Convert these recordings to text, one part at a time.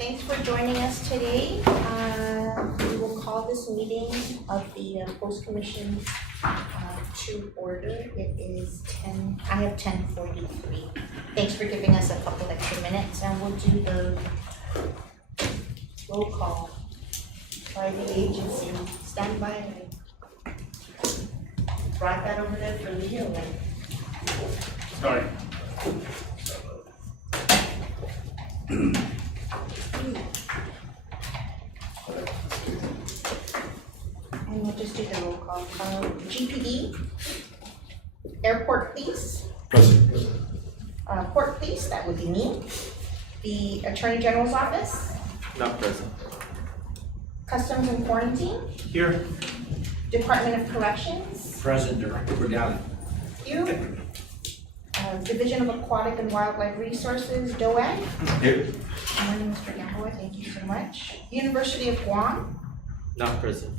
Thanks for joining us today. We will call this meeting of the Post Commission to order. It is I have 10:43. Thanks for giving us a couple extra minutes, and we'll do the roll call by the agency. Stand by. Brought that over there for Leo. Sorry. And we'll just do the roll call. GPD, Airport Police, Present. Port Police, that would be me. The Attorney General's Office, Not present. Customs and Quarantine, Here. Department of Corrections, Present, Director Brigada. you. Division of Aquatic and Wildlife Resources, DOAG. Here. Morning, Mr. Gamboa, thank you so much. University of Guam, Not present.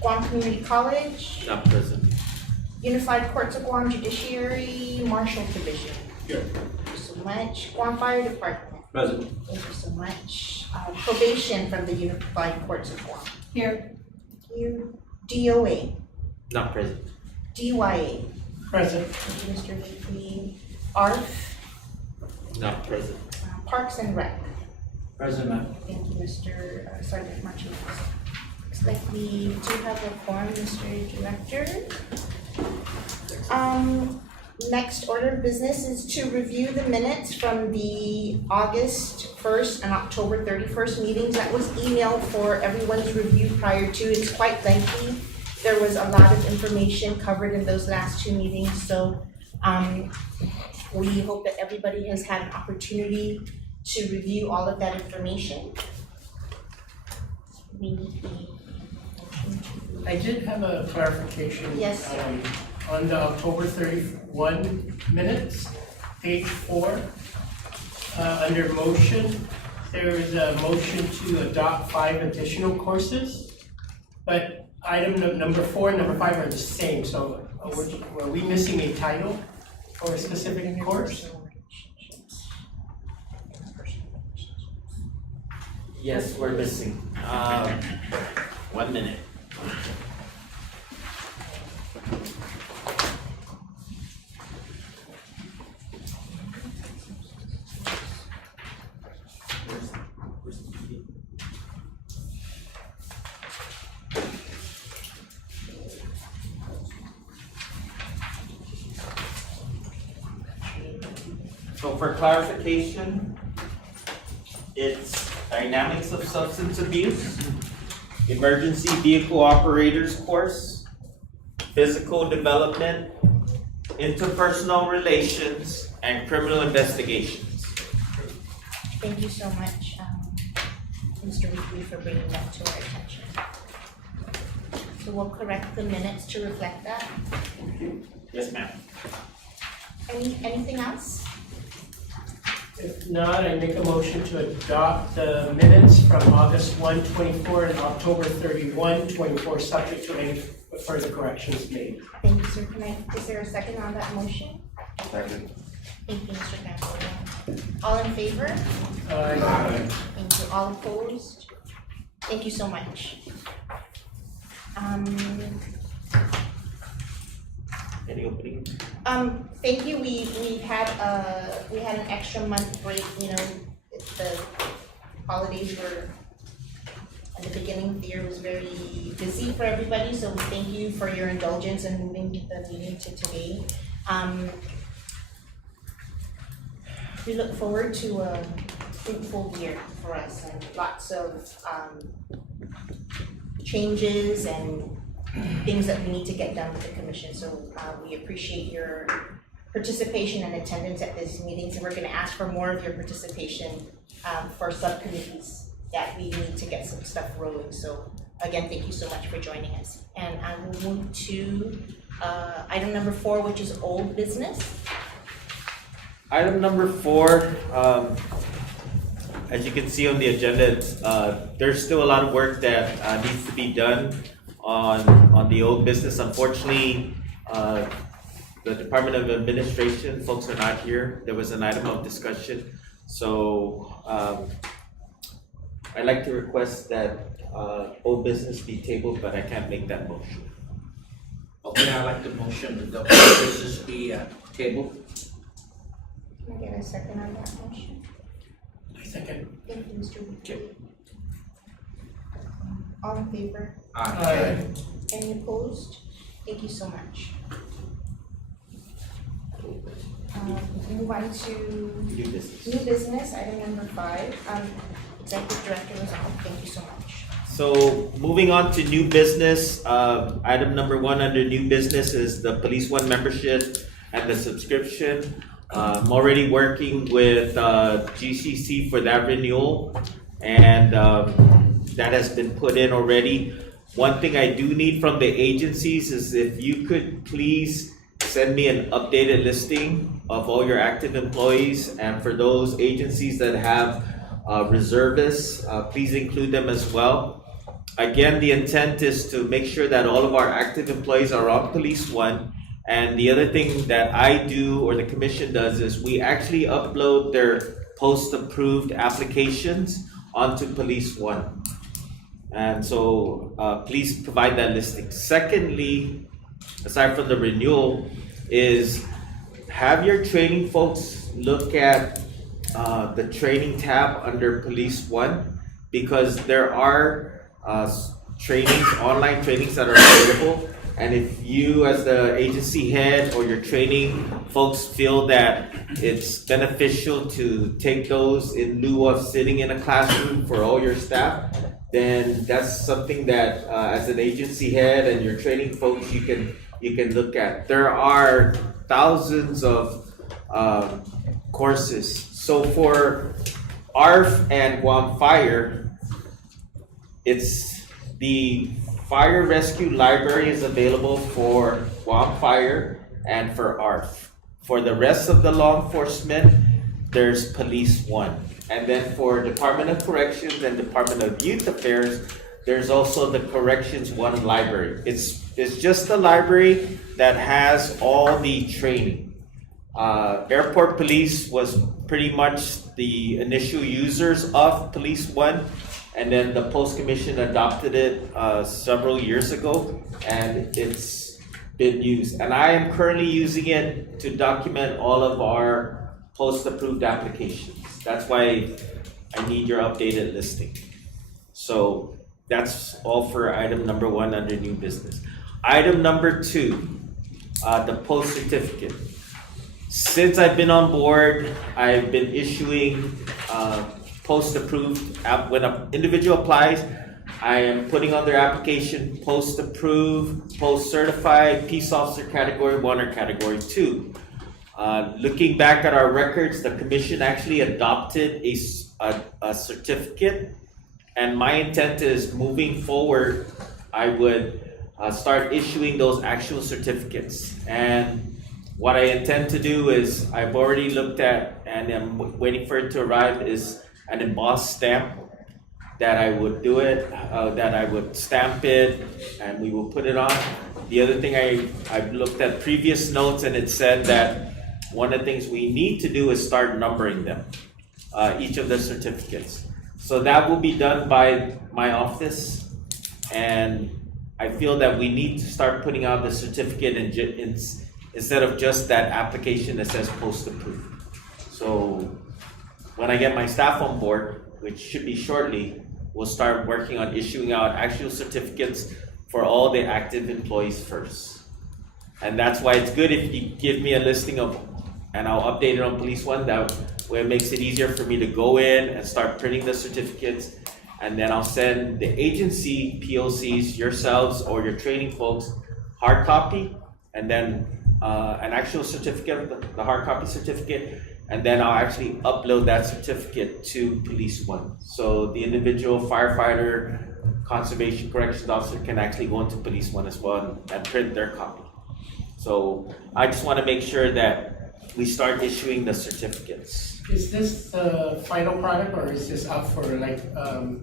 Guam Community College, Not present. Unified Courts of Guam Judiciary, Marshal Division. Here. Thank you so much. Guam Fire Department, Present. thank you so much. Probation from the Unified Courts of Guam. Here. Thank you. DOA, Not present. DYA, Present. thank you, Mr. VP. ARF, Not present. Parks and Rec. Present, ma'am. Thank you, Mr. Sergeant Martinez. Looks like we do have a form, Mr. Director. Next order of business is to review the minutes from the August 1st and October 31st meetings. That was emailed for everyone's review prior to. It's quite lengthy. There was a lot of information covered in those last two meetings, so we hope that everybody has had an opportunity to review all of that information. We need the motion to. I did have a clarification. Yes. On the October 31 minutes, page 4, under motion, there is a motion to adopt 5 additional courses, but item number 4 and number 5 are the same, so were we missing a title for a specific course? Yes, we're missing. 1 minute. So for clarification, it's Dynamics of Substance Abuse, Emergency Vehicle Operators course, Physical Development, Interpersonal Relations, and Criminal Investigations. Thank you so much, Mr. Weekly, for bringing that to our attention. So we'll correct the minutes to reflect that. Yes, ma'am. Anything else? If not, I make a motion to adopt the minutes from August 1, 24 and October 31, 24, subject to any further corrections made. Thank you, sir. Is there a second on that motion? Second. Thank you, Mr. Gamboa. All in favor? Aye. Thank you. All opposed? Thank you so much. Any opening? Thank you. We had an extra month break, the holidays were at the beginning of the year was very busy for everybody, so we thank you for your indulgence in moving the meeting to today. We look forward to a fruitful year for us and lots of changes and things that we need to get done with the commission. So we appreciate your participation and attendance at these meetings, and we're going to ask for more of your participation for subcommittees that we need to get some stuff rolling. So again, thank you so much for joining us. And I will move to item number 4, which is old business. Item number 4, as you can see on the agenda, there's still a lot of work that needs to be done on the old business. Unfortunately, the Department of Administration folks are not here. There was an item of discussion, so I'd like to request that, old business be tabled, but I can't make that motion. Okay, I'd like the motion that the old business be tabled. Can I get a second on that motion? I second. Thank you, Mr. Weekly. All in favor? Aye. Any opposed? Thank you so much. Move on to New business. new business, item number 5. Executive Director Lozano, thank you so much. So moving on to new business, item number 1 under new business is the Police One membership and the subscription. I'm already working with GCC for that renewal, and that has been put in already. One thing I do need from the agencies is if you could please send me an updated listing of all your active employees, and for those agencies that have reservists, please include them as well. Again, the intent is to make sure that all of our active employees are on Police One. And the other thing that I do, or the commission does, is we actually upload their post-approved applications onto Police One. And so please provide that listing. Secondly, aside from the renewal, is have your training folks look at the training tab under Police One, because there are trainings, online trainings that are available. And if you as the agency head or your training folks feel that it's beneficial to take those in lieu of sitting in a classroom for all your staff, then that's something that as an agency head and your training folks you can look at. There are thousands of courses. So for ARF and Guam Fire, it's the Fire Rescue Library is available for Guam Fire and for ARF. For the rest of the law enforcement, there's Police One. And then for Department of Corrections and Department of Youth Affairs, there's also the Corrections One library. It's just a library that has all the training. Airport Police was pretty much the initial users of Police One, and then the Post Commission adopted it several years ago, and it's been used. And I am currently using it to document all of our post-approved applications. That's why I need your updated listing. So that's all for item number 1 under new business. Item number 2, the post certificate. Since I've been on board, I've been issuing post-approved. When an individual applies, I am putting on their application post-approved, post-certified, peace officer category 1 or category 2. Looking back at our records, the commission actually adopted a certificate, and my intent is moving forward, I would start issuing those actual certificates. And what I intend to do is, I've already looked at, and I'm waiting for it to arrive, is an embossed stamp that I would do it, that I would stamp it, and we will put it on. The other thing, I've looked at previous notes, and it said that one of the things we need to do is start numbering them, each of the certificates. So that will be done by my office, and I feel that we need to start putting out the certificate instead of just that application that says post-approved. So when I get my staff on board, which should be shortly, we'll start working on issuing out actual certificates for all the active employees first. And that's why it's good if you give me a listing of, and I'll update it on Police One, that way it makes it easier for me to go in and start printing the certificates. And then I'll send the agency POCs, yourselves or your training folks, hard copy, and then an actual certificate, the hard copy certificate, and then I'll actually upload that certificate to Police One. So the individual firefighter, conservation corrections officer can actually go into Police One as well and print their copy. So I just want to make sure that we start issuing the certificates. Is this the final product, or is this up for like?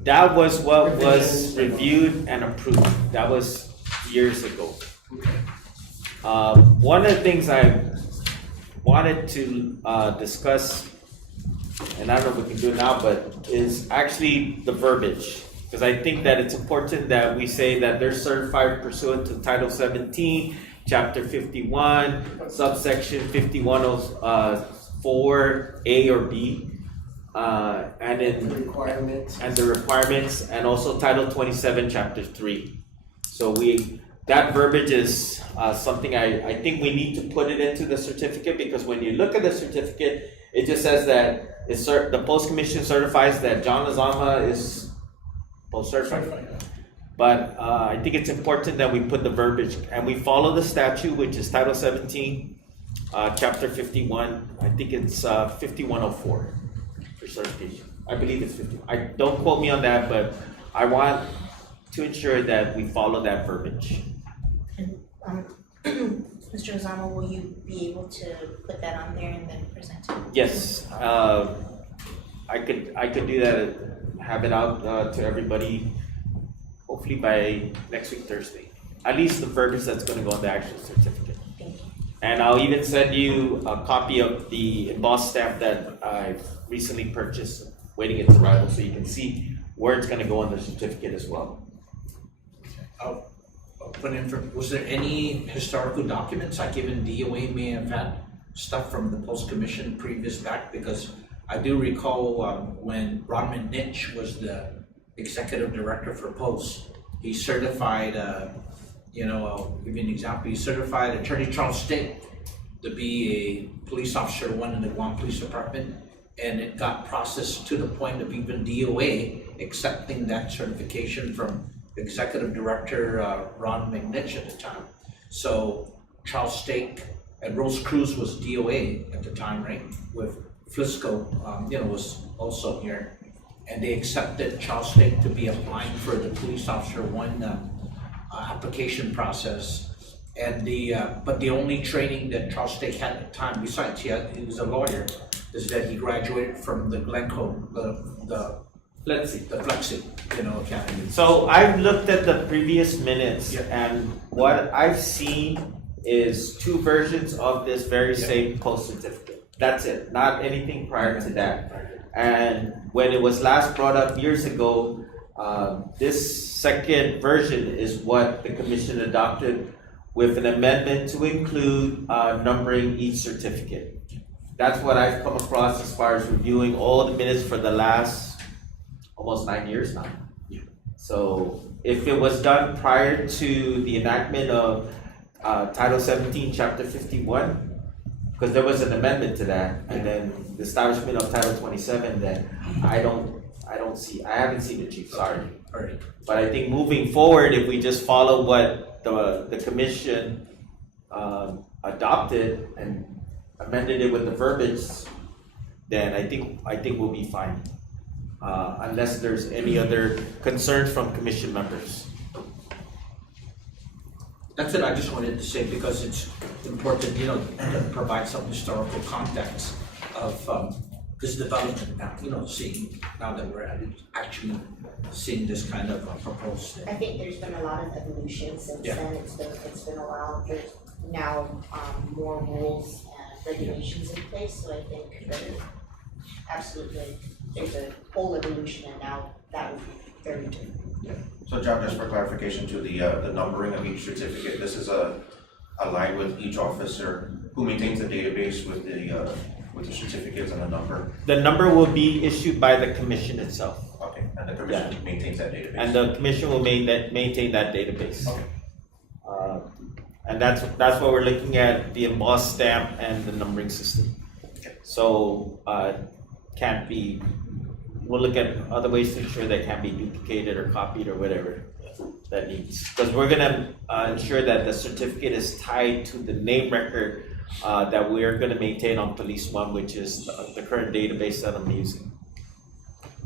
That was what was revisions? reviewed and approved. That was years ago. Okay. One of the things I wanted to discuss and I don't know if we can do it now, but is actually the verbiage. Because I think that it's important that we say that they're certified pursuant to Title 17, Chapter 51, subsection 5104, A or B. And then The requirements. and the requirements, and also Title 27, Chapter 3. So that verbiage is something I think we need to put it into the certificate, because when you look at the certificate, it just says that the post commission certifies that John Lozama is post certified. But I think it's important that we put the verbiage, and we follow the statute, which is Title 17, Chapter 51. I think it's 5104 for certification. I believe it's 50. Don't quote me on that, but I want to ensure that we follow that verbiage. Mr. Ozama, will you be able to put that on there and then present it? Yes, I could do that, have it out to everybody, hopefully by next week, Thursday. At least the verbiage that's gonna go on the actual certificate. Thank you. And I'll even send you a copy of the embossed stamp that I've recently purchased, waiting its arrival, so you can see where it's gonna go on the certificate as well. Was there any historical documents, like even DOA may have had stuff from the post commission previous back? Because I do recall when Ron McNitch was the executive director for post, he certified, I'll give you an example, he certified Attorney Charles State to be a police officer, one in the Guam Police Department, and it got processed to the point of even DOA accepting that certification from Executive Director Ron McNitch at the time. So Charles Stake and Rose Cruz was DOA at the time, right? With Flisco, was also here, and they accepted Charles Stake to be applying for the police officer one application process. And but the only training that Charles Stake had at the time, besides he was a lawyer, is that he graduated from the Glencoe, the Flexi, academy. So I've looked at the previous minutes, Yeah. and what I've seen is two versions of this very same post certificate. That's it, not anything prior to that. And when it was last brought up years ago, this second version is what the commission adopted with an amendment to include numbering each certificate. That's what I've come across as far as reviewing all the minutes for the last almost 9 years now. Yeah. So if it was done prior to the enactment of Title 17, Chapter 51, because there was an amendment to that, and then the establishment of Title 27, then I haven't seen it, Chief, sorry. All right. But I think moving forward, if we just follow what the commission adopted and amended it with the verbiage, then I think we'll be fine. Unless there's any other concerns from commission members. That's it, I just wanted to say, because it's important, to provide some historical context of this development now, now that we're actually seeing this kind of proposed thing. I think there's been a lot of evolution since Yeah. then. It's been a while. There's now more rules and regulations in place, so I think that absolutely there's a whole evolution, and now that would be very good. So John, just for clarification to the numbering of each certificate, this is aligned with each officer who maintains the database with the certificates and the number. The number will be issued by the commission itself, Okay, and the commission maintains that database. and the commission will maintain that database. Okay. And that's what we're looking at, the embossed stamp and the numbering system. So we'll look at other ways to ensure that can't be duplicated or copied or whatever that needs. Because we're gonna ensure that the certificate is tied to the name record that we're gonna maintain on Police One, which is the current database that I'm using.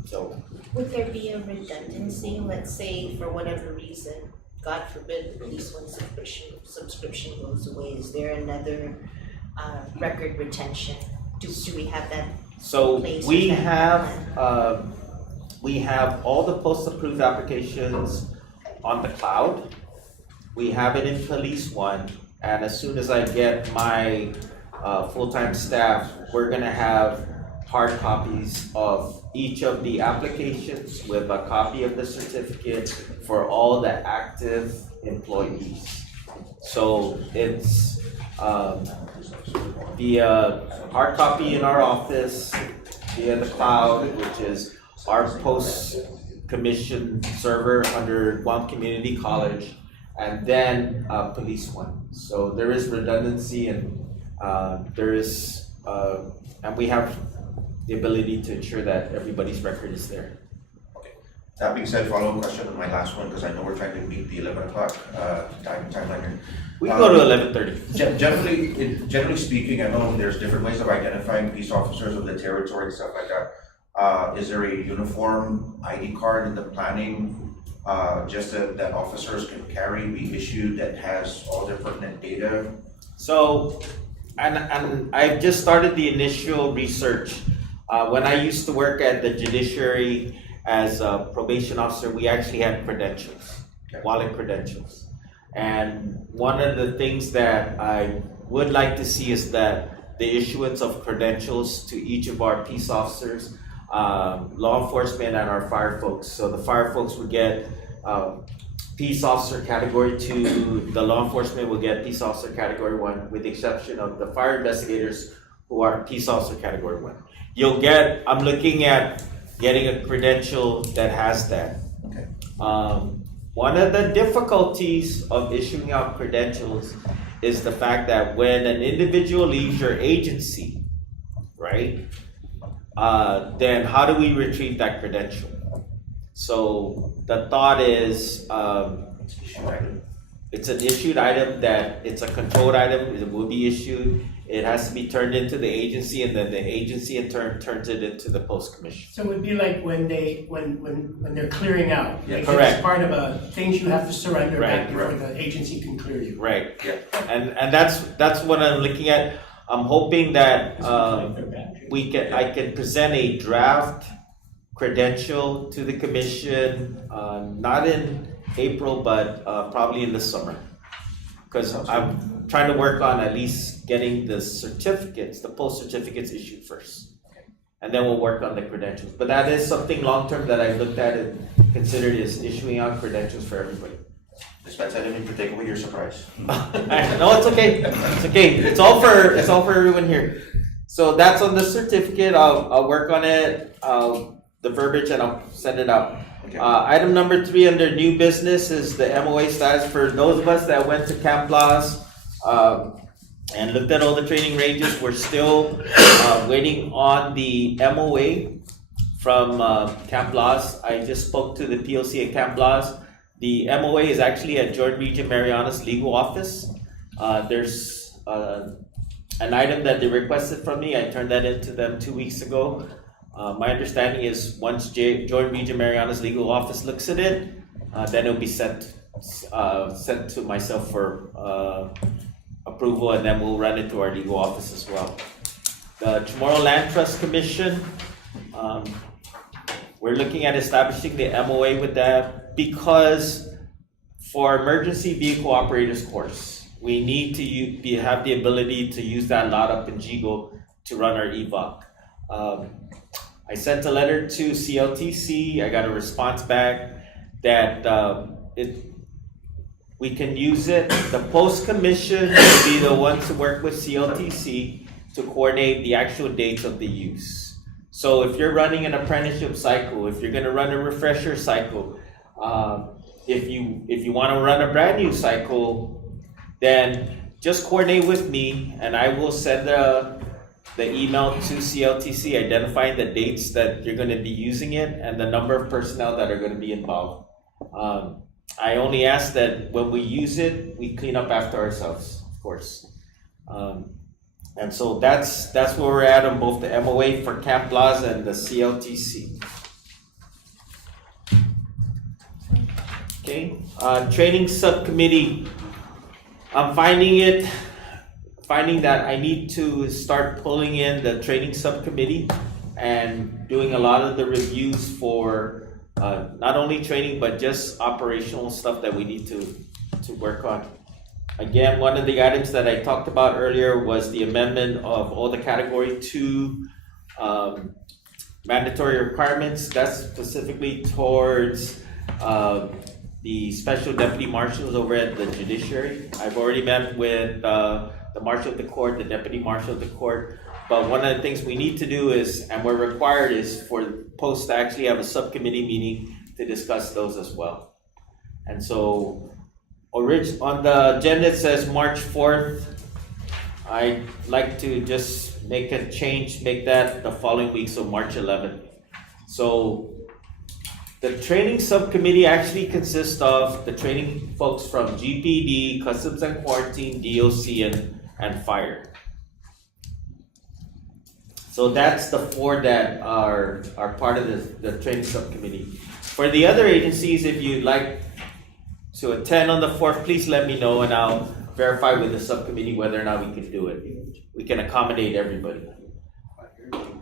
So, Would there be a redundancy, let's say for whatever reason, God forbid, the police one subscription goes away, is there another record retention? Do we have that? so Place we is that have all the post-approved applications on the cloud. We have it in Police One, and as soon as I get my full-time staff, we're gonna have hard copies of each of the applications with a copy of the certificate for all the active employees. So it's via hard copy in our office, via the cloud, which is our post-commission server under Guam Community College, and then police one. So there is redundancy, and and we have the ability to ensure that everybody's record is there. That being said, follow-up question on my last one, because I know we're trying to meet the 11 o'clock timeline here. We can go to 11:30. Generally speaking, I know there's different ways of identifying peace officers of the territory and stuff like that. Is there a uniform ID card in the planning, just that officers can carry, be issued, that has all their pertinent data? So, and I've just started the initial research. When I used to work at the judiciary as a probation officer, we actually had credentials, wallet credentials. And one of the things that I would like to see is that the issuance of credentials to each of our peace officers, law enforcement, and our fire folks. So the fire folks would get peace officer category 2, the law enforcement will get peace officer category 1, with the exception of the fire investigators who are peace officer category 1. I'm looking at getting a credential that has that. Okay. One of the difficulties of issuing out credentials is the fact that when an individual leaves your agency, right, then how do we retrieve that credential? So the thought is, it's an issued item, that it's a controlled item, it will be issued. It has to be turned into the agency, and then the agency in turn turns it into the post commission. So it would be like when they're clearing out. Yeah, like correct. It's part of things you have to surrender back Right, before right. the agency can clear you. Right. Yeah. And that's what I'm looking at. I'm hoping that I can present a draft credential to the commission, not in April, but probably in the summer. Because I'm trying to work on at least getting the certificates, the post certificates issued first. And then we'll work on the credentials. But that is something long-term that I've looked at and considered, is issuing out credentials for everybody. Spence, I didn't mean to take away your surprise. No, it's okay. It's okay. It's all for everyone here. So that's on the certificate. I'll work on it, the verbiage, and I'll send it out. Okay. Item number 3 under new business is the MOA status for those of us that went to Camp Blas and looked at all the training ranges. We're still waiting on the MOA from Camp Blas. I just spoke to the POC at Camp Blas. The MOA is actually at Jordan Region Mariana's legal office. There's an item that they requested from me. I turned that into them 2 weeks ago. My understanding is once Jordan Region Mariana's legal office looks at it, then it'll be sent to myself for approval, and then we'll run it to our legal office as well. The Chamorro Land Trust Commission, we're looking at establishing the MOA with that, because for emergency vehicle operators course, we need to have the ability to use that lot up in Jigo to run our EVOC. I sent a letter to CLTC. I got a response back that we can use it. The post commission will be the ones to work with CLTC to coordinate the actual dates of the use. So if you're running an apprenticeship cycle, if you're going to run a refresher cycle, if you want to run a brand new cycle, then just coordinate with me, and I will send the email to CLTC identifying the dates that you're going to be using it and the number of personnel that are going to be involved. I only ask that when we use it, we clean up after ourselves, of course. And so that's where we're at on both the MOA for Camp Plaza and the CLTC. Okay, training subcommittee. I'm finding that I need to start pulling in the training subcommittee and doing a lot of the reviews for not only training, but just operational stuff that we need to work on. Again, one of the items that I talked about earlier was the amendment of all the Category 2 mandatory requirements, that's specifically towards the special deputy marshals over at the judiciary. I've already met with the marshal of the court, the deputy marshal of the court. But one of the things we need to do is, and we're required, is for post to actually have a subcommittee meeting to discuss those as well. And so, on the agenda it says March 4th. I'd like to just make a change, make that the following week, so March 11th. So, the training subcommittee actually consists of the training folks from GPD, Customs and Quarantine, DOC, and Fire. So that's the four that are part of the training subcommittee. For the other agencies, if you'd like to attend on the 4th, please let me know and I'll verify with the subcommittee whether or not we can do it. We can accommodate everybody.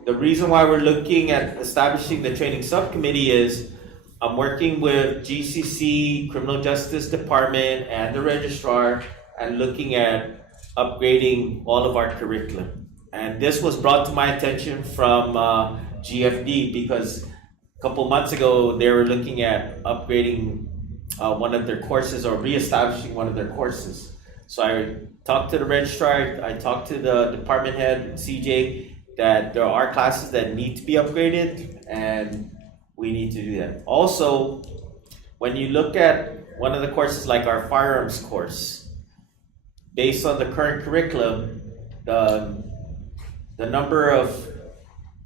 The reason why we're looking at establishing the training subcommittee is I'm working with GCC, Criminal Justice Department, and the registrar, and looking at upgrading all of our curriculum. And this was brought to my attention from GFD because a couple months ago they were looking at upgrading one of their courses or reestablishing one of their courses. So I talked to the registrar, I talked to the department head, CJ, that there are classes that need to be upgraded and we need to do that. Also, when you look at one of the courses like our firearms course, based on the current curriculum, the number of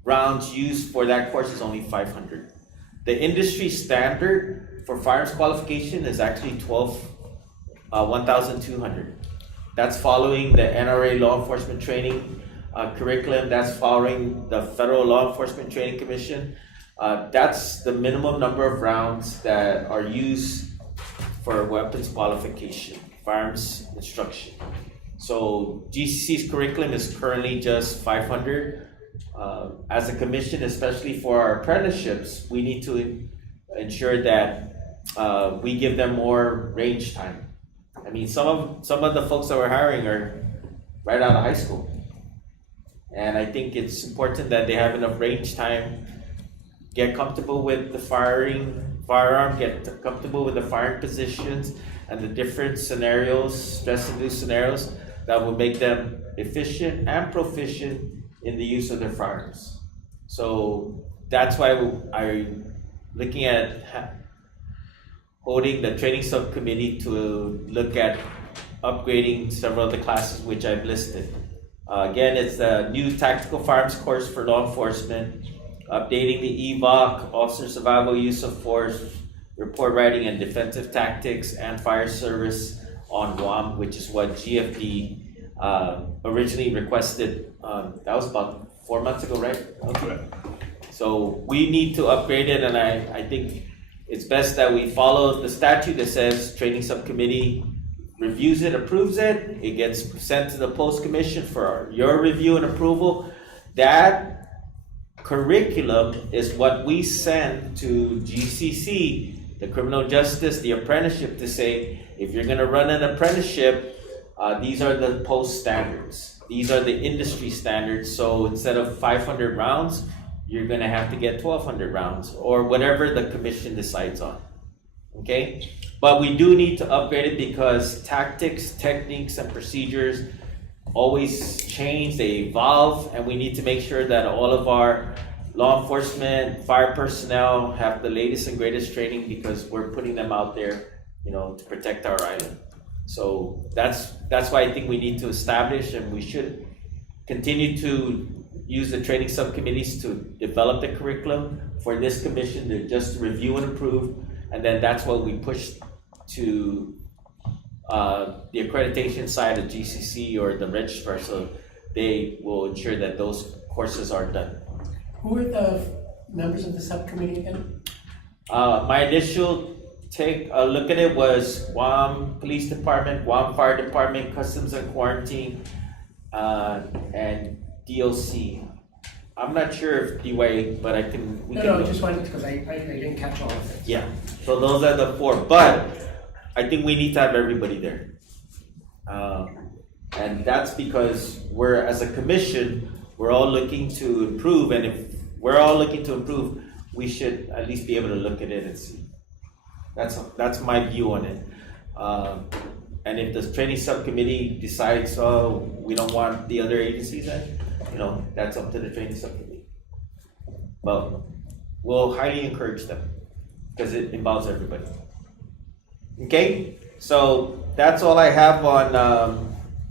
rounds used for that course is only 500. The industry standard for firearms qualification is actually 1,200. That's following the NRA law enforcement training curriculum. That's following the Federal Law Enforcement Training Commission. That's the minimum number of rounds that are used for weapons qualification, firearms instruction. So GCC's curriculum is currently just 500. As a commission, especially for our apprenticeships, we need to ensure that we give them more range time. I mean, some of the folks that we're hiring are right out of high school. And I think it's important that they have enough range time, get comfortable with the firearm, get comfortable with the firing positions and the different scenarios, stress-induced scenarios that will make them efficient and proficient in the use of their firearms. So that's why I'm looking at holding the training subcommittee to look at upgrading several of the classes which I've listed. Again, it's a new tactical firearms course for law enforcement, updating the EVOC, officer survival use of force, report writing and defensive tactics, and fire service on Guam, which is what GFD originally requested. That was about 4 months ago, right? Okay. So we need to upgrade it, and I think it's best that we follow the statute that says training subcommittee reviews it, approves it, it gets sent to the post commission for your review and approval. That curriculum is what we send to GCC, the criminal justice, the apprenticeship, to say, if you're gonna run an apprenticeship, these are the post standards. These are the industry standards. So instead of 500 rounds, you're gonna have to get 1,200 rounds or whatever the commission decides on, okay? But we do need to upgrade it because tactics, techniques, and procedures always change, they evolve, and we need to make sure that all of our law enforcement, fire personnel have the latest and greatest training because we're putting them out there, to protect our island. So that's why I think we need to establish, and we should continue to use the training subcommittees to develop the curriculum for this commission to just review and approve, and then that's what we push to the accreditation side of GCC or the registrar, so they will ensure that those courses are done. Who are the members of the subcommittee again? My initial take a look at it was Guam Police Department, Guam Fire Department, Customs and Quarantine, and DOC. I'm not sure if DYA, but I can. No, I just wanted because I didn't catch all of it. Yeah, so those are the four, but I think we need to have everybody there. And that's because as a commission, we're all looking to improve, and if we're all looking to improve, we should at least be able to look at it and see. That's my view on it. And if the training subcommittee decides, oh, we don't want the other agencies, then, that's up to the training subcommittee. But we'll highly encourage them, because it involves everybody. Okay, so that's all I have on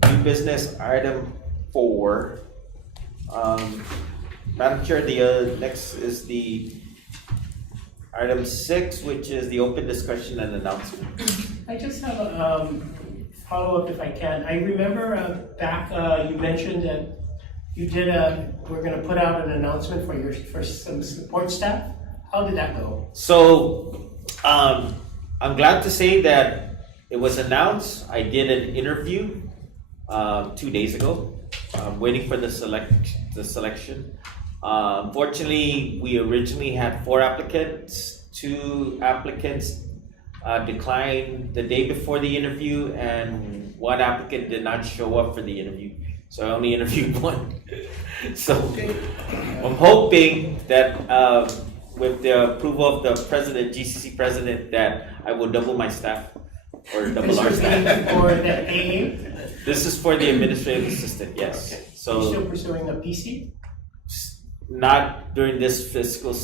new business item 4. Madam Chair, the next is the item 6, which is the open discussion and announcement. I just have a follow-up if I can. I remember back, you mentioned that you did we're gonna put out an announcement for some support staff. How did that go? So, I'm glad to say that it was announced. I did an interview 2 days ago. I'm waiting for the selection. Unfortunately, we originally had 4 applicants. 2 applicants declined the day before the interview, and 1 applicant did not show up for the interview. So I only interviewed 1. So I'm hoping that with the approval of the president, GCC president, that I will double my staff or double our staff. For the AA? This is for the administrative assistant, yes. Okay. So You're still pursuing a PC? not during this fiscal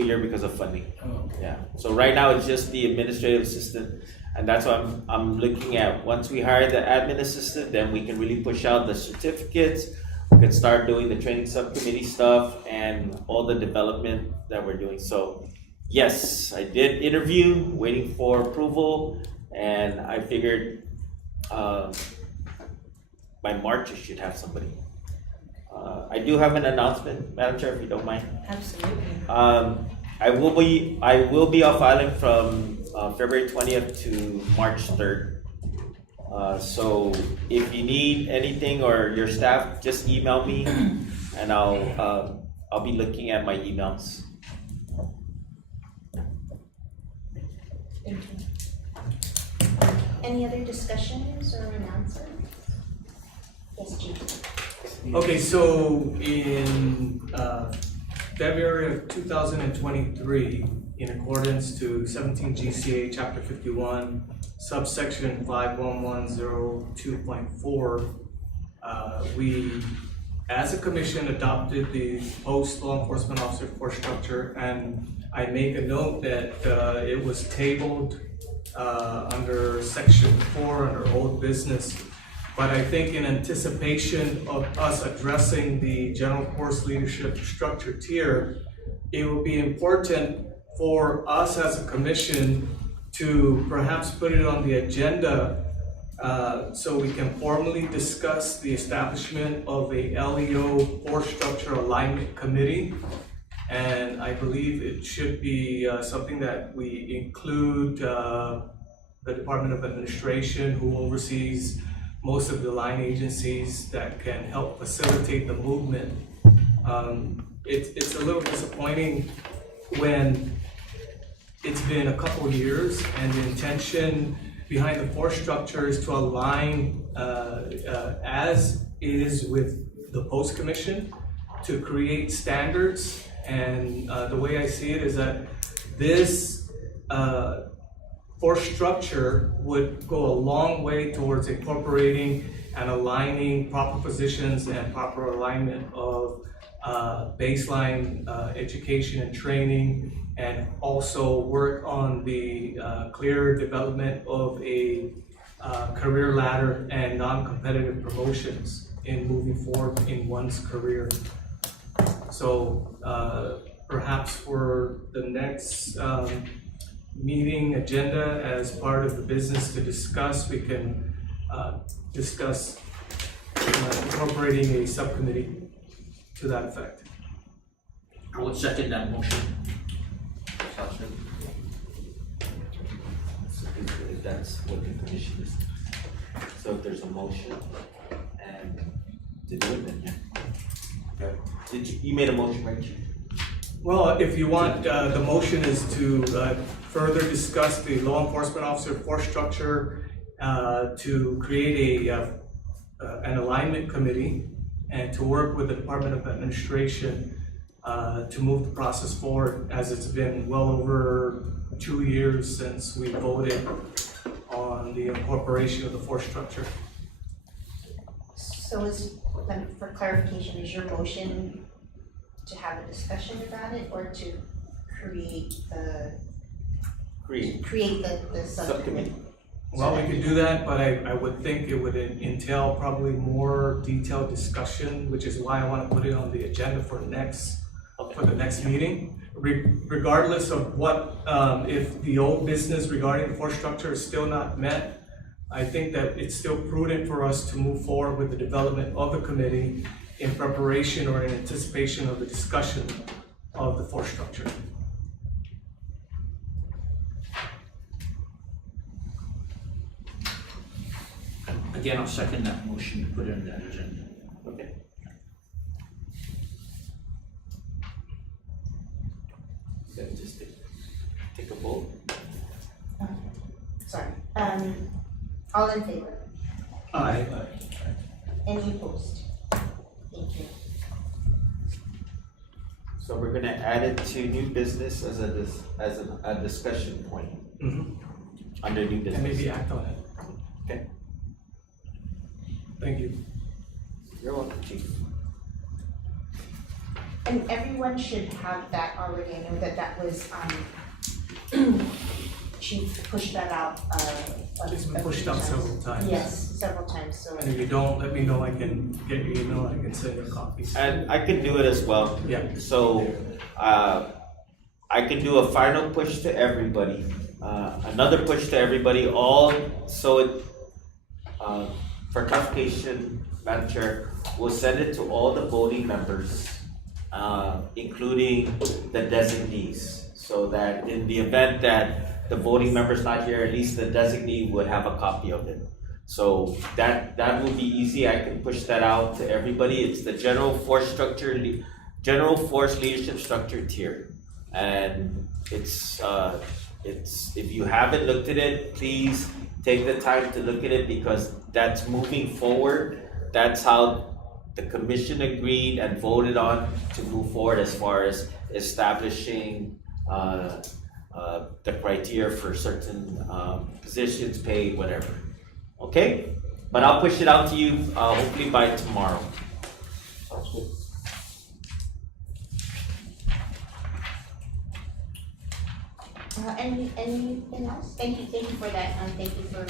year because of funding. Oh. Yeah. So right now it's just the administrative assistant, and that's what I'm looking at. Once we hire the admin assistant, then we can really push out the certificates. We can start doing the training subcommittee stuff and all the development that we're doing. So yes, I did interview, waiting for approval, and I figured by March I should have somebody. I do have an announcement, Madam Chair, if you don't mind. Absolutely. I will be off island from February 20th to March 3rd. So if you need anything or your staff, just email me, and I'll be looking at my emails. Thank you. Any other discussions or announcements? Yes, Chief. Okay, so in February of 2023, in accordance to 17 GCA Chapter 51, subsection 5110.2.4, we, as a commission, adopted the post-law enforcement officer force structure, and I make a note that it was tabled under section 4 under old business. But I think in anticipation of us addressing the general force leadership structure tier, it will be important for us as a commission to perhaps put it on the agenda so we can formally discuss the establishment of a LEO force structure alignment committee. And I believe it should be something that we include the Department of Administration, who oversees most of the line agencies that can help facilitate the movement. It's a little disappointing when it's been a couple years and the intention behind the force structure is to align as it is with the post commission to create standards. And the way I see it is that this force structure would go a long way towards incorporating and aligning proper positions and proper alignment of baseline education and training, and also work on the clear development of a career ladder and non-competitive promotions in moving forward in one's career. So perhaps for the next meeting agenda, as part of the business to discuss, we can discuss incorporating a subcommittee to that effect. I would second that motion. If that's what the commission is. So if there's a motion and to do it, then yeah. Okay. You made a motion, right? Well, if you want, the motion is to further discuss the law enforcement officer force structure, to create an alignment committee and to work with the Department of Administration to move the process forward, as it's been well over 2 years since we voted on the incorporation of the force structure. So then for clarification, is your motion to have a discussion about it or to create the subcommittee? Well, we could do that, but I would think it would entail probably more detailed discussion, which is why I want to put it on the agenda for the next meeting. Regardless of what, if the old business regarding the force structure is still not met, I think that it's still prudent for us to move forward with the development of the committee in preparation or in anticipation of the discussion of the force structure. Again, I'll second that motion to put it on that agenda. Okay. So just take a vote. Sorry, all in favor? Aye. Any opposed? Thank you. So we're gonna add it to new business as a discussion point under new business. And maybe act on it. Okay. Thank you. You're welcome, Chief. And everyone should have that already. I know that was, she pushed that out, It's been pushed out several times. Yes, several times, so. And if you don't, let me know, I can get your email, I can send you copies. And I can do it as well. Yeah. So, I can do a final push to everybody, another push to everybody, for clarification, Madam Chair, we'll send it to all the voting members, including the designees, so that in the event that the voting member's not here, at least the designee would have a copy of it. So that will be easy. I can push that out to everybody. It's the general force leadership structure tier. And it's if you haven't looked at it, please take the time to look at it, because that's moving forward. That's how the commission agreed and voted on to move forward as far as establishing the criteria for certain positions, pay, whatever. Okay? But I'll push it out to you hopefully by tomorrow. Sounds good. Anything else? Thank you for that, and thank you for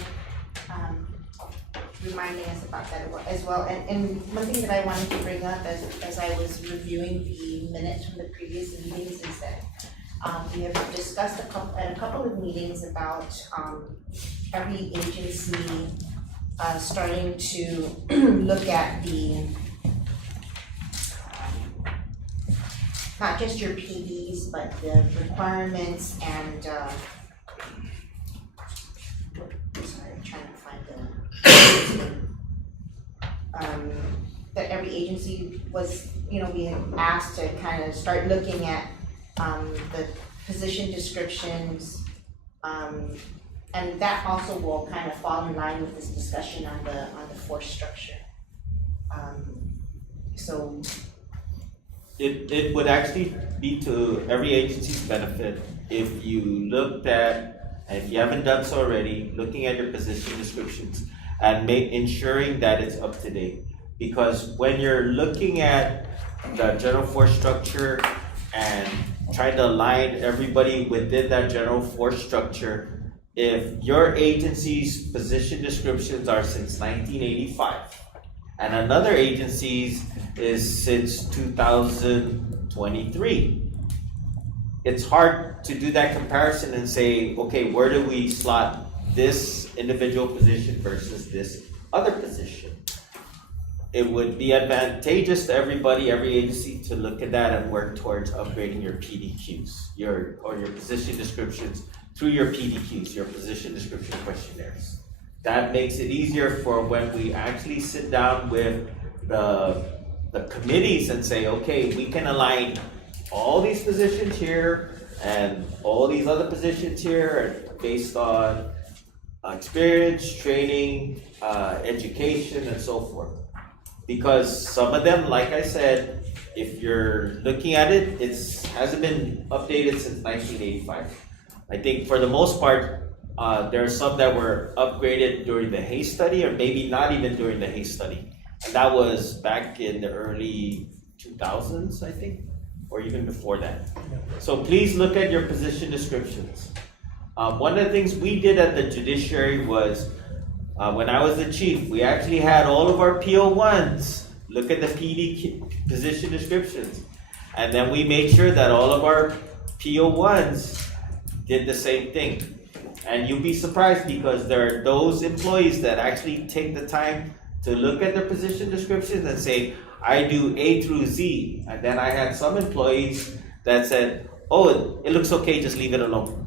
reminding us about that as well. And one thing that I wanted to bring up as I was reviewing the minutes from the previous meetings is that we have discussed at a couple of meetings about every agency starting to look at the not just your PDs, but the requirements and sorry, I'm trying to find the that every agency was, we had asked to kind of start looking at the position descriptions, and that also will kind of fall in line with this discussion on the force structure. So It would actually be to every agency's benefit if you looked at, and if you haven't done so already, looking at your position descriptions and ensuring that it's up to date. Because when you're looking at the general force structure and trying to align everybody within that general force structure, if your agency's position descriptions are since 1985, and another agency's is since 2023. It's hard to do that comparison and say, okay, where do we slot this individual position versus this other position? It would be advantageous to everybody, every agency, to look at that and work towards upgrading your PDQs, your position descriptions through your PDQs, your position description questionnaires. That makes it easier for when we actually sit down with the committees and say, okay, we can align all these positions here and all these other positions here based on experience, training, education, and so forth. because some of them, like I said, if you're looking at it, hasn't been updated since 1985. I think for the most part, there are some that were upgraded during the Hayes study, or maybe not even during the Hayes study. And that was back in the early 2000s, I think, or even before that. So please look at your position descriptions. One of the things we did at the judiciary was, when I was the chief, we actually had all of our PO1s look at the PD position descriptions. And then we made sure that all of our PO1s did the same thing. And you'll be surprised because there are those employees that actually take the time to look at the position descriptions and say, I do A through Z. And then I had some employees that said, oh, it looks okay, just leave it alone.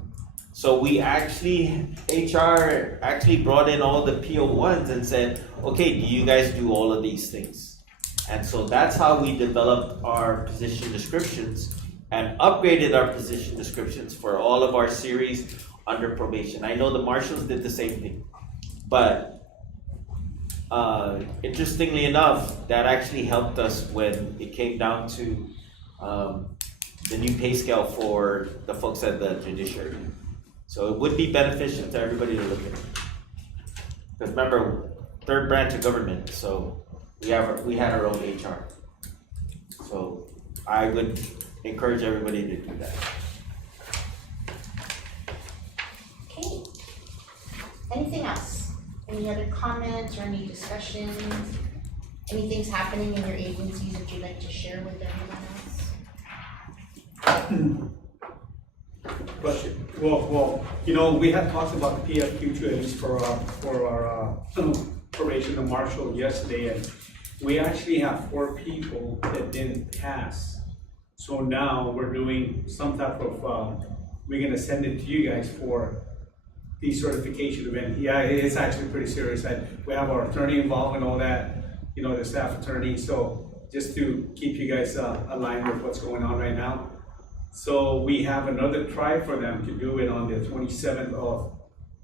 So we actually, HR actually brought in all the PO1s and said, okay, do you guys do all of these things? And so that's how we developed our position descriptions and upgraded our position descriptions for all of our series under probation. I know the marshals did the same thing, but interestingly enough, that actually helped us when it came down to the new pay scale for the folks at the judiciary. So it would be beneficial to everybody to look at it. Because remember, third branch of government, so we had our own HR. So I would encourage everybody to do that. Okay. Anything else? Any other comments or any discussions? Anything's happening in your agencies that you'd like to share with everyone else? Question. Well, we had talked about the PFQ2 at least for our probation and marshal yesterday, and we actually have 4 people that didn't pass. So now we're doing some type of, we're gonna send it to you guys for decertification event. Yeah, it's actually pretty serious. We have our attorney involved and all that, the staff attorney. So just to keep you guys aligned with what's going on right now. So we have another try for them to do it on the 27th of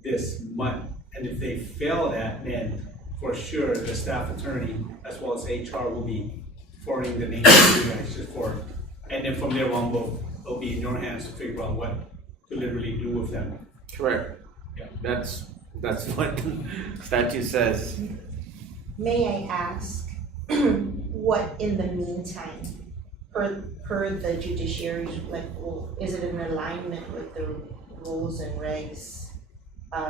this month. And if they fail that, then for sure the staff attorney as well as HR will be forwarding the name to you guys just for, and then from there on, it'll be in your hands to figure out what to literally do with them. Correct. Yeah. That's what statute says. May I ask, what in the meantime, per the judiciary's, is it in alignment with the rules and regs?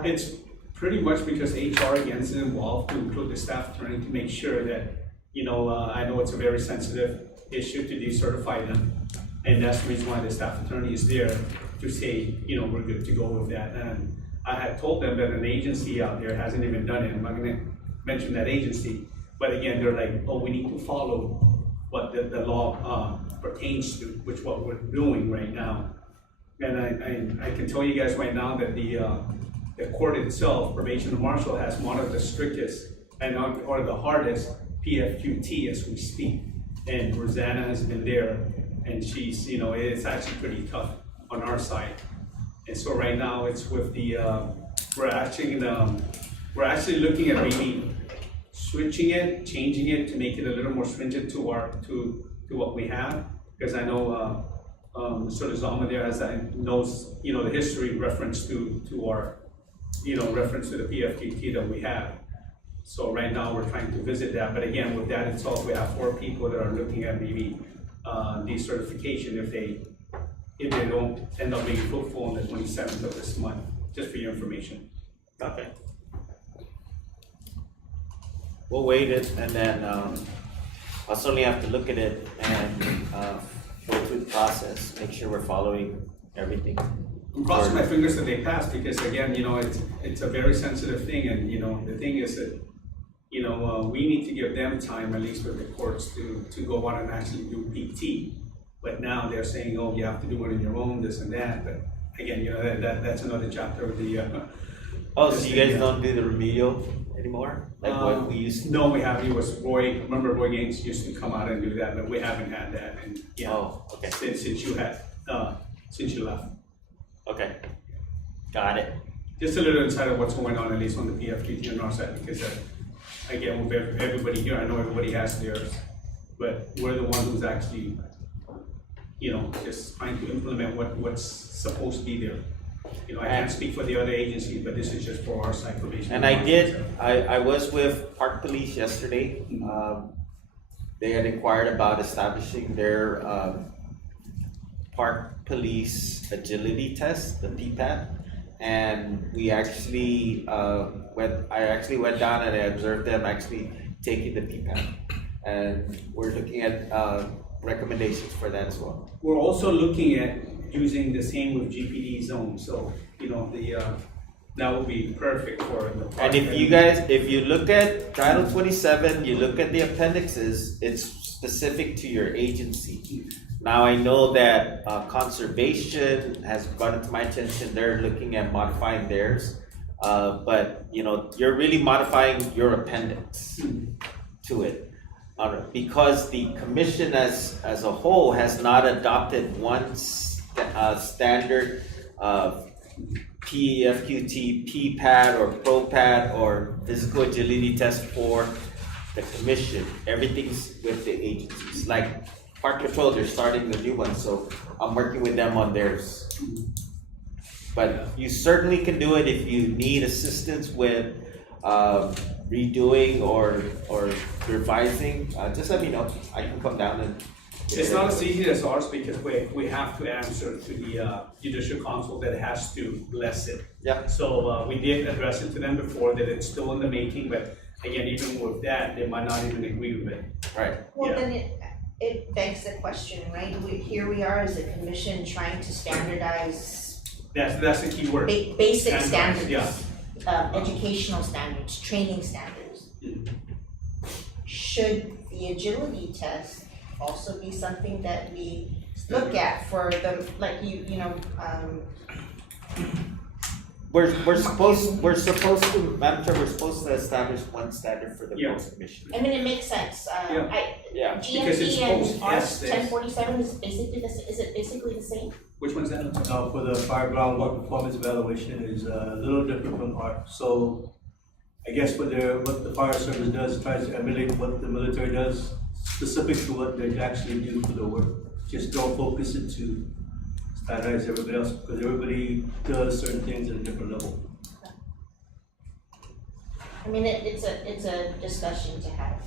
It's pretty much because HR again is involved to include the staff attorney to make sure that, I know it's a very sensitive issue to decertify them. And that's the reason why the staff attorney is there to say, we're good to go with that. And I had told them that an agency out there hasn't even done it. I'm not gonna mention that agency, but again, they're like, oh, we need to follow what the law pertains to, which what we're doing right now. And I can tell you guys right now that the court itself, probation and marshal, has one of the strictest or the hardest PFQT as we speak. And Rosanna has been there, and she's, it's actually pretty tough on our side. And so right now it's with the, we're actually looking at maybe switching it, changing it to make it a little more stringent to what we have. Because I know Mr. Lizama there knows, the history reference to our, reference to the PFQT that we have. So right now we're trying to visit that, but again, with that itself, we have 4 people that are looking at maybe decertification if they don't end up being fruitful on the 27th of this month, just for your information. Okay. We'll wait it, and then I'll certainly have to look at it and go through the process, make sure we're following everything. I'm crossing my fingers that they pass because again, it's a very sensitive thing, and the thing is that we need to give them time, at least with the courts, to go out and actually do PT. But now they're saying, oh, you have to do it on your own, this and that. But again, that's another chapter of the. So you guys don't do the remedial anymore, like what we used to? No, we haven't. It was Roy. Remember, Roy Gaines used to come out and do that, but we haven't had that. And Oh, okay. Since you left. Okay, got it. Just a little insight of what's going on, at least on the PFQT on our side, because again, with everybody here, I know everybody has theirs, but we're the one who's actually, just trying to implement what's supposed to be there. I can't speak for the other agencies, but this is just for our site probation. And I was with Park Police yesterday. They had inquired about establishing their Park Police Agility Test, the PPAT. And we actually went down and I observed them actually taking the PPAT. And we're looking at recommendations for that as well. We're also looking at using the same with GPD zone, so, that would be perfect for the. And if you look at Title 27, you look at the appendixes, it's specific to your agency. Now, I know that conservation has brought it to my attention, they're looking at modifying theirs. But, you're really modifying your appendix to it. Because the commission as a whole has not adopted one standard PFQT, PPAT, or ProPAT, or physical agility test for the commission. Everything's with the agencies. Like Park Patrol, they're starting the new one, so I'm working with them on theirs. But you certainly can do it if you need assistance with redoing or revising. Just let me know. I can come down and. It's not as easy as ours because we have to answer to the judicial council that has to bless it. Yeah. So we did address it to them before that it's still in the making, but again, even with that, they might not even agree with it. Right. Well, Yeah. then it begs the question, right? Here we are as a commission trying to standardize That's the key word. basic Standards, standards, educational standards, training standards. Should the agility test also be something that we look at for the, like We're supposed to, Madam Chair, we're supposed to establish one standard for the Yeah. post commission. I mean, it makes sense. Yeah. Because it's GMP and post R S this. 1047 is it basically the same? Which one's that? For the fire groundwater performance evaluation is a little different from ARC. So I guess what the fire service does, tries to emulate what the military does, specific to what they actually do for the work. Just don't focus it to standardize everybody else, because everybody does certain things at a different level. I mean, it's a discussion to have.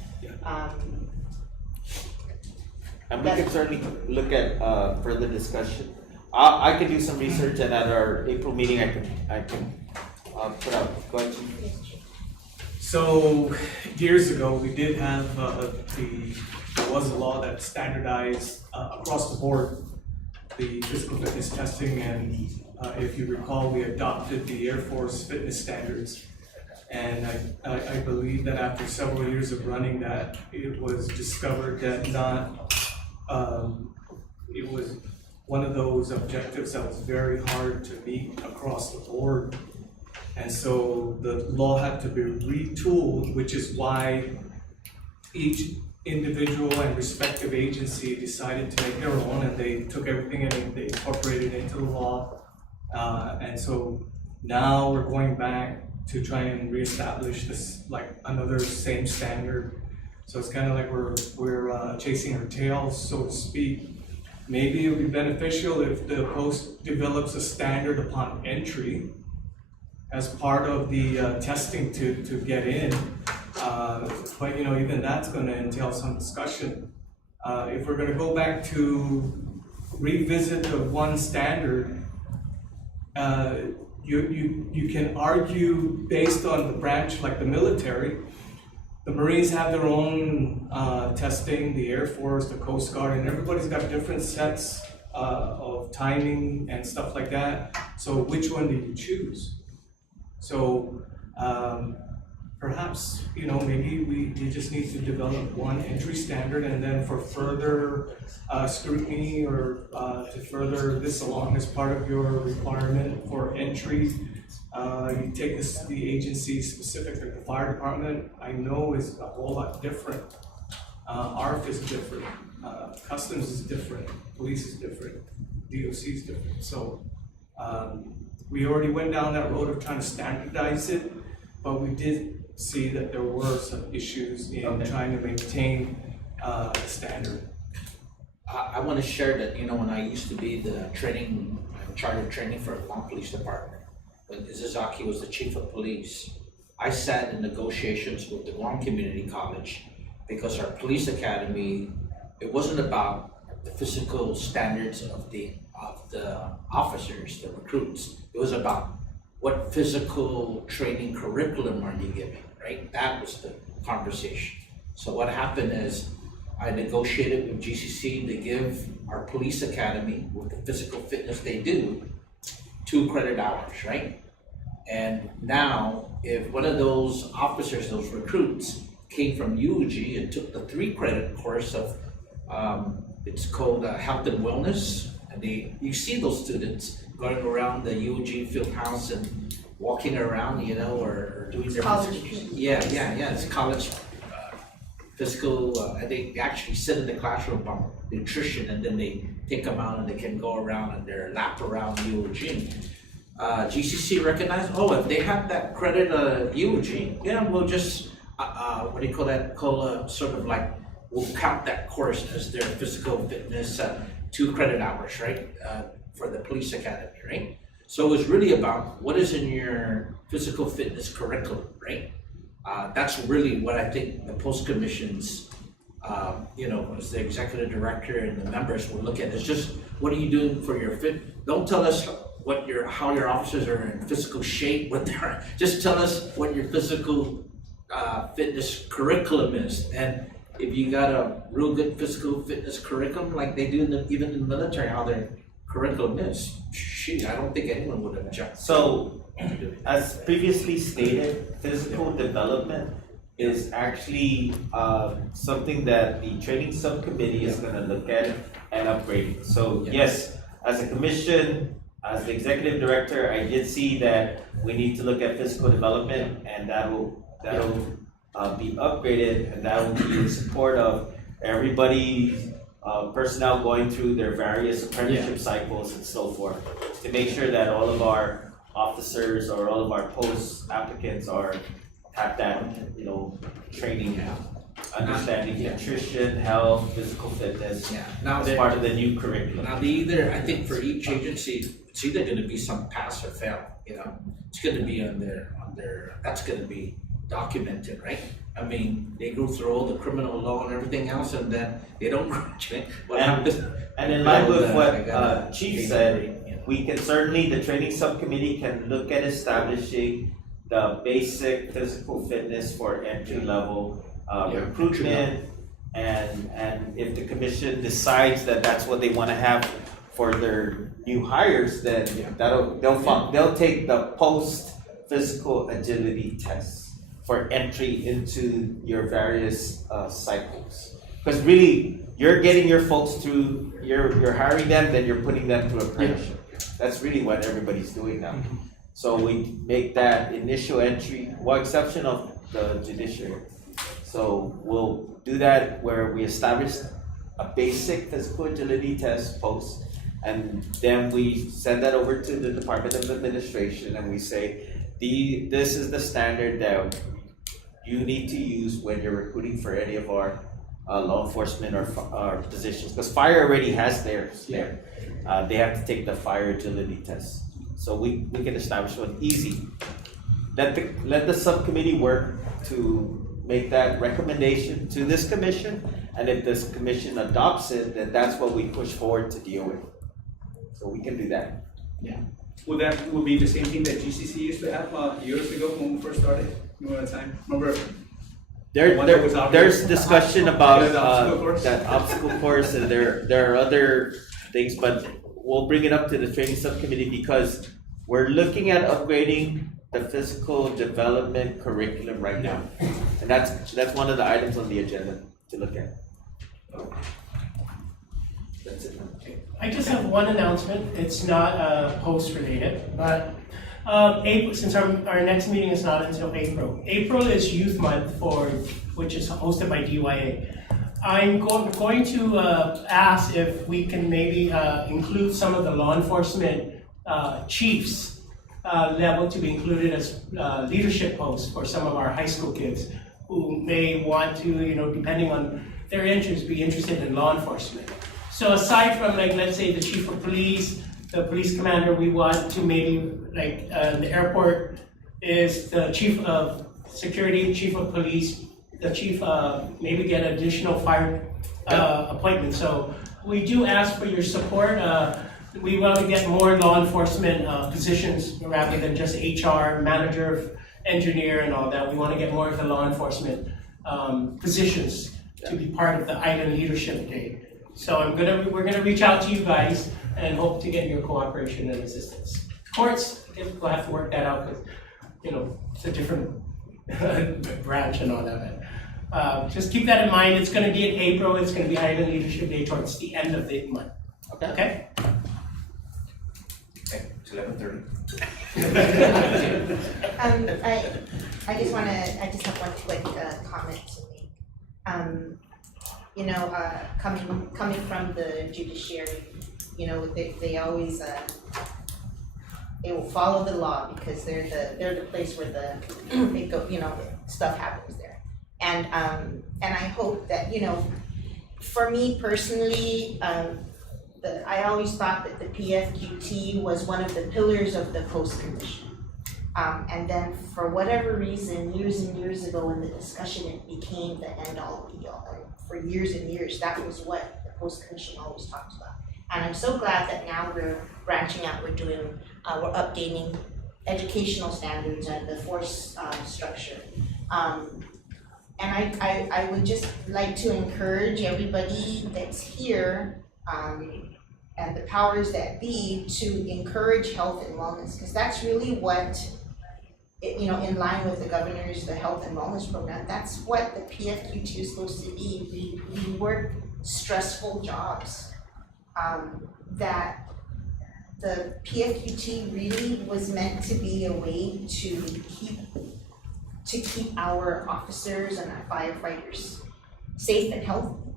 And we can certainly look at further discussion. I can do some research, and at our April meeting, I can put out. Go ahead, Chief. So years ago, we did have there was a law that standardized across the board the physical fitness testing, and if you recall, we adopted the Air Force fitness standards. And I believe that after several years of running that, it was discovered that it was one of those objectives that was very hard to meet across the board. And so the law had to be retooled, which is why each individual and respective agency decided to make their own, and they took everything and they incorporated it into the law. And so now we're going back to try and reestablish this, like another same standard. So it's kind of like we're chasing our tails, so to speak. Maybe it would be beneficial if the post develops a standard upon entry as part of the testing to get in. But even that's going to entail some discussion. If we're going to go back to revisit the one standard, you can argue based on the branch, like the military. The Marines have their own testing, the Air Force, the Coast Guard, and everybody's got different sets of timing and stuff like that. So which one do you choose? So perhaps, maybe we just need to develop one entry standard, and then for further scrutiny or to further this along as part of your requirement for entry, you take the agency specific, like the fire department, I know is a whole lot different. ARF is different, customs is different, police is different, DOC is different. So we already went down that road of trying to standardize it, but we did see that there were some issues in trying to maintain standard. I want to share that, when I used to be the training, in charge of training for Guam Police Department, when Izazaki was the chief of police, I sat in negotiations with the Guam Community College because our police academy, it wasn't about the physical standards of the officers, the recruits. It was about what physical training curriculum are you giving, right? That was the conversation. So what happened is I negotiated with GCC to give our police academy, with the physical fitness they do, 2 credit hours, right? And now, if one of those officers, those recruits, came from UG and took the 3 credit course of, it's called Health and Wellness, and you see those students going around the UG field house and walking around, or doing their College physical- PE. Yeah, it's college physical, and they actually sit in the classroom on nutrition, and then they take them out and they can go around and they're lap around UG. GCC recognized, if they have that credit UG, we'll just, sort of like, we'll count that course as their physical fitness 2 credit hours, right? For the police academy, right? So it was really about what is in your physical fitness curriculum, right? That's really what I think the post commissions, as the executive director and the members will look at. It's just, what are you doing for your fit? Don't tell us how your officers are in physical shape, just tell us what your physical fitness curriculum is. And if you got a real good physical fitness curriculum, like they do even in the military, how their curriculum is, I don't think anyone would object. So, as previously stated, physical development is actually something that the training subcommittee is going to look at and upgrade. So yes, as a commission, as the executive director, I did see that we need to look at physical development, and that'll be upgraded, and that will be in support of everybody, personnel going through their various apprenticeship cycles and so forth, to make sure that all of our officers or all of our post applicants have that, training, understanding nutrition, health, physical fitness, Now as part of the new curriculum. Now, I think for each agency, it's either gonna be some pass or fail, it's gonna be on their, that's gonna be documented, right? I mean, they go through all the criminal law and everything else, and then they don't graduate. What happens? And in line with I what got a Chief said, we can certainly, the training subcommittee can look at establishing the basic physical fitness for entry level recruitment, and if the commission decides that that's what they want to have for their new hires, then they'll take the post physical agility tests for entry into your various cycles. Because really, you're getting your folks through, you're hiring them, then you're putting them through apprenticeship. That's really what everybody's doing now. So we make that initial entry, one exception of the judiciary. So we'll do that where we establish a basic physical agility test post, and then we send that over to the Department of Administration, and we say, this is the standard that you need to use when you're recruiting for any of our law enforcement or our positions, because fire already has theirs there. They have to take the fire agility test. So we can establish one easy. Let the subcommittee work to make that recommendation to this commission, and if this commission adopts it, then that's what we push forward to deal with. So we can do that. Will that be the same thing that GCC used to have years ago when we first started? Remember that time? Remember? There's discussion about the obstacle course? that obstacle course, and there are other things, but we'll bring it up to the training subcommittee because we're looking at upgrading the physical development curriculum right now, and that's one of the items on the agenda to look at. That's it. I just have one announcement. It's not post related, but April, since our next meeting is not until April. April is Youth Month which is hosted by DYA. I'm going to ask if we can maybe include some of the law enforcement chiefs level to be included as leadership posts for some of our high school kids who may want to, depending on their interests, be interested in law enforcement. So aside from like, let's say the chief of police, the police commander, we want to maybe like the airport is the chief of security, chief of police, the chief, maybe get additional fire appointments. So we do ask for your support. We want to get more law enforcement positions rather than just HR, manager, engineer, and all that. We want to get more of the law enforcement positions to be part of the Island Leadership Day. So we're gonna reach out to you guys and hope to get your cooperation and assistance. Courts, we'll have to work that out because it's a different branch and all that. But just keep that in mind. It's going to be in April. It's going to be Island Leadership Day towards the end of the month. Okay. Okay, it's 11:30. I just have one quick comment to make. Coming from the judiciary, they always they will follow the law because they're the place where they go, stuff happens there. And I hope that, for me personally, I always thought that the PFQT was one of the pillars of the Post Commission. And then for whatever reason, years and years ago in the discussion, it became the end-all be-all. And for years and years, that was what the Post Commission always talked about. And I'm so glad that now we're branching out, we're updating educational standards and the force structure. And I would just like to encourage everybody that's here and the powers that be to encourage health and wellness, because that's really what, in line with the governor's, the health and wellness program, that's what the PFQ2 is supposed to be. We work stressful jobs. That the PFQT really was meant to be a way to keep our officers and our firefighters safe and healthy.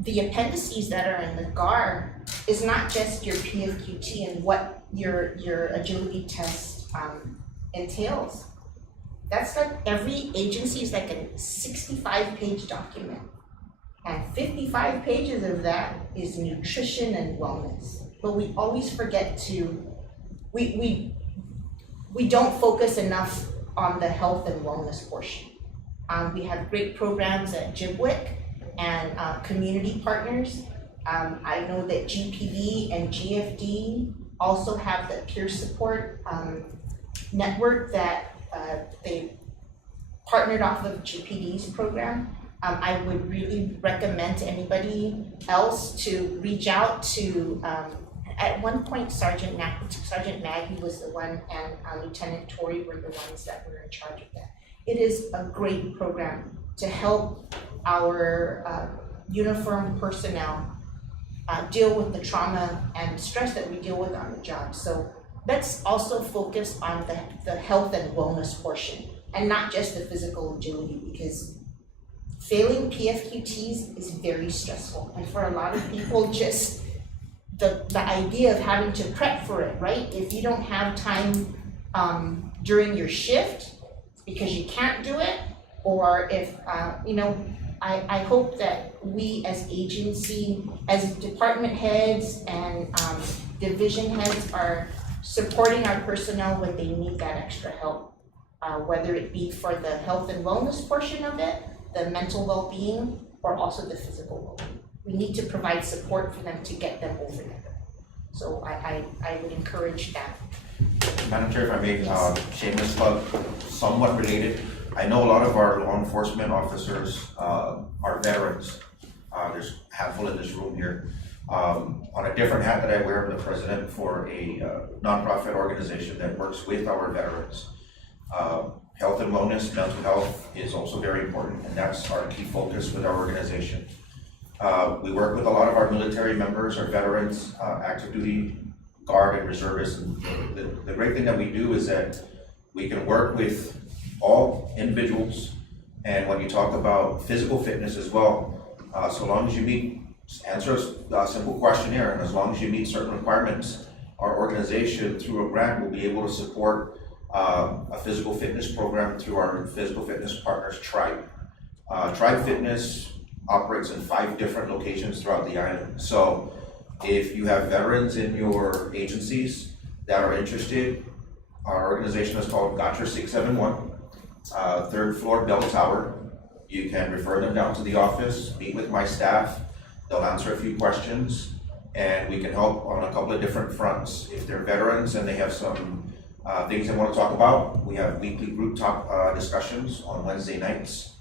The appendices that are in the GAR is not just your PFQT and what your agility test entails. That's like every agency is like a 65-page document. And 55 pages of that is nutrition and wellness. But we always forget we don't focus enough on the health and wellness portion. We have great programs at GIBWIC and community partners. I know that GPD and GFD also have the peer support network that they partnered off of GPD's program. I would really recommend to anybody else to reach out to, at one point Sergeant Maggie was the one and Lieutenant Tori were the ones that were in charge of that. It is a great program to help our uniformed personnel deal with the trauma and stress that we deal with on the job. So let's also focus on the health and wellness portion and not just the physical agility, because failing PFQTs is very stressful, and for a lot of people, just the idea of having to prep for it, right? If you don't have time during your shift because you can't do it, or if I hope that we as agency, as department heads and division heads are supporting our personnel when they need that extra help, whether it be for the health and wellness portion of it, the mental well-being, or also the physical well-being. We need to provide support for them to get them over that. So I would encourage that. Madam Chair, if I may, shameless plug, somewhat related. I know a lot of our law enforcement officers are veterans. There's a handful in this room here. On a different hat that I wear, I'm the president for a nonprofit organization that works with our veterans. Health and wellness, mental health is also very important, and that's our key focus with our organization. We work with a lot of our military members, our veterans, active duty, guard, and reservists. And the great thing that we do is that we can work with all individuals, and when you talk about physical fitness as well, so long as you answer a simple questionnaire, and as long as you meet certain requirements, our organization, through a grant, will be able to support a physical fitness program through our physical fitness partners, Tribe. Tribe Fitness operates in 5 different locations throughout the island. So if you have veterans in your agencies that are interested, our organization is called Gotcha 671, 3rd floor Bell Tower. You can refer them down to the office, meet with my staff. They'll answer a few questions, and we can help on a couple of different fronts. If they're veterans and they have some things they want to talk about, we have weekly group talk discussions on Wednesday nights.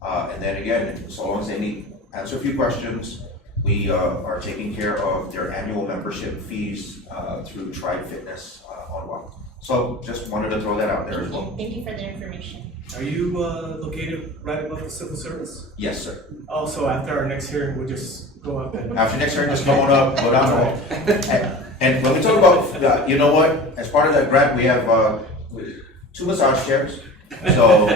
And then again, so long as they answer a few questions, we are taking care of their annual membership fees through Tribe Fitness on Guam. So just wanted to throw that out there as well. Thank you for the information. Are you located right above the civil service? Yes, sir. Also, after our next hearing, we'll just go up and. After next hearing, just go on up, go down the hall. And when we talk about, you know what, as part of that grant, we have 2 massage chairs. So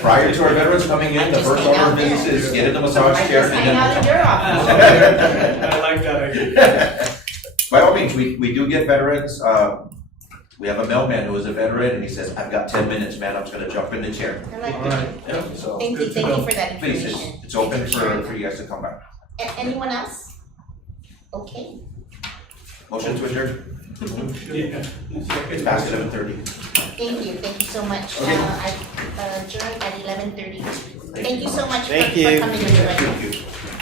prior to our veterans coming in, the first order of business is get in the massage chair and Hang out then. in your office. I like that idea. By all means, we do get veterans. We have a mailman who is a veteran and he says, I've got 10 minutes, man, I'm just gonna jump in the chair. I like All that. right. Yeah, so Thank you Good to know. for that please, information. it's open Thank you sharing for you guys to come back. that. Anyone else? Okay. Motion to adjourn. Yeah. It's past 11:30. Thank you so much. Okay. I adjourn at 11:32. Thank you so much for Thank you. coming, everybody. Thank you.